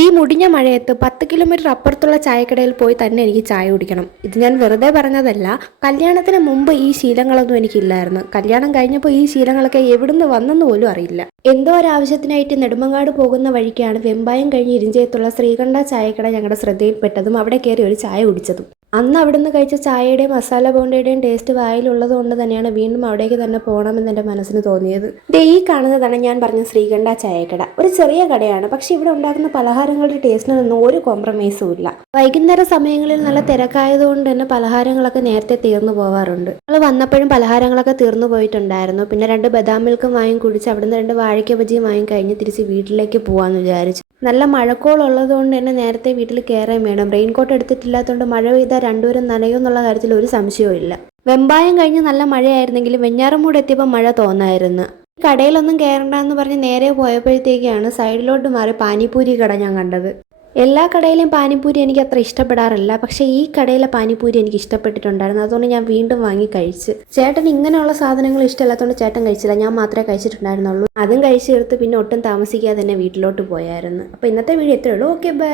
ഈ മുടിഞ്ഞ മഴയത്ത് പത്ത് കിലോമീറ്റർ അപ്പുറത്തുള്ള ചായക്കടയിൽ പോയി തന്നെ എനിക്ക് ചായ കുടിക്കണം. ഇത് ഞാൻ വെറുതെ പറഞ്ഞതല്ല കല്യാണത്തിന് മുമ്പ് ഈ ശീലങ്ങളൊന്നും എനിക്കില്ലായിരുന്നു. കല്യാണം കഴിഞ്ഞപ്പോൾ ഈ ശീലങ്ങളൊക്കെ എവിടുന്ന് വന്നെന്ന് പോലും അറിയില്ല. എന്തോ ഒരു ആവശ്യത്തിനായിട്ട് നെടുമങ്ങാട് പോകുന്ന വഴിക്കാണ് വെമ്പായം കഴിഞ്ഞ് ഇരിഞ്ചയത്തുള്ള ശ്രീകണ്ഠ ചായക്കട ഞങ്ങളുടെ ശ്രദ്ധയിൽപ്പെട്ടതും അവിടെ കയറി ഒരു ചായ കുടിച്ചതും. അന്ന് അവിടുന്ന് കഴിച്ച ചായയുടെയും മസാല ബോണ്ടയുടെയും ടേസ്റ്റ് വായിലുള്ളത് കൊണ്ട് തന്നെയാണ് വീണ്ടും അവിടേക്ക് തന്നെ പോകണമെന്ന് എന്റെ മനസ്സിന് തോന്നിയത്. ദേ ഈ കാണുന്നതാണ് ഞാൻ പറഞ്ഞ ശ്രീകണ്ഠ ചായക്കട. ഒരു ചെറിയ കടയാണ് പക്ഷെ ഇവിടെ ഉണ്ടാക്കുന്ന പലഹാരങ്ങളുടെ ടേസ്റ്റിനൊന്നും ഒരു കോംപ്രമൈസും ഇല്ല. വൈകുന്നേര സമയങ്ങളിൽ നല്ല തിരക്കായതുകൊണ്ട് തന്നെ പലഹാരങ്ങളൊക്കെ നേരത്തെ തീർന്നു പോവാറുണ്ട്. നമ്മൾ വന്നപ്പോഴും പലഹാരങ്ങളൊക്കെ തീർന്നു പോയിട്ടുണ്ടായിരുന്നു. പിന്നെ രണ്ട് ബദാം മിൽക്കും വാങ്ങി കുടിച്ച് അവിടുന്ന് രണ്ട് വാഴയ്ക്ക ബജിയും വാങ്ങി കഴിഞ്ഞ് തിരിച്ച് വീട്ടിലേക്ക് പോകാമെന്ന് വിചാരിച്ചു. നല്ല മഴക്കോളുള്ളത് കൊണ്ട് തന്നെ നേരത്തെ വീട്ടിൽ കയറാൻ വേണം റെയിൻകോട്ട് എടുത്തിട്ടില്ലാത്തതുകൊണ്ട് മഴ പെയ്താൽ രണ്ടുപേരും നനയോ എന്നുള്ള കാര്യത്തിൽ ഒരു സംശയവും ഇല്ല. വെമ്പായം കഴിഞ്ഞ് നല്ല മഴയായിരുന്നെങ്കിലും വെഞ്ഞാറമൂട് എത്തിയപ്പോൾ മഴ തോന്നായിരുന്നു. കടയിലൊന്നും കയറണ്ടെന്ന് പറഞ്ഞ് നേരെ പോയപ്പോഴത്തേക്കാണ് സൈഡിലോട്ട് മാറി പാനിപ്പൂരി കട ഞാൻ കണ്ടത്. എല്ലാ കടയിലെയും പാനിപ്പൂരി എനിക്ക് അത്ര ഇഷ്ടപ്പെടാറില്ല. പക്ഷേ ഈ കടയിലെ പാനിപ്പൂരി എനിക്ക് ഇഷ്ടപ്പെട്ടിട്ടുണ്ടായിരുന്നു. അതുകൊണ്ട് ഞാൻ വീണ്ടും വാങ്ങി കഴിച്ച്. ചേട്ടൻ ഇങ്ങനെയുള്ള സാധനങ്ങൾ ഇഷ്ടമല്ലാത്തതുകൊണ്ട് ചേട്ടൻ കഴിച്ചില്ല. ഞാൻ മാത്രമേ കഴിച്ചിട്ടുണ്ടായിരുന്നുള്ളൂ. അതും കഴിച്ചെടുത്ത് പിന്നെ ഒട്ടും താമസിക്കാതെ തന്നെ വീട്ടിലോട്ട് പോയായിരുന്നു. അപ്പോൾ ഇന്നത്തെ വീഡിയോ എത്രയുള്ളൂ ഓക്കെ ബൈ.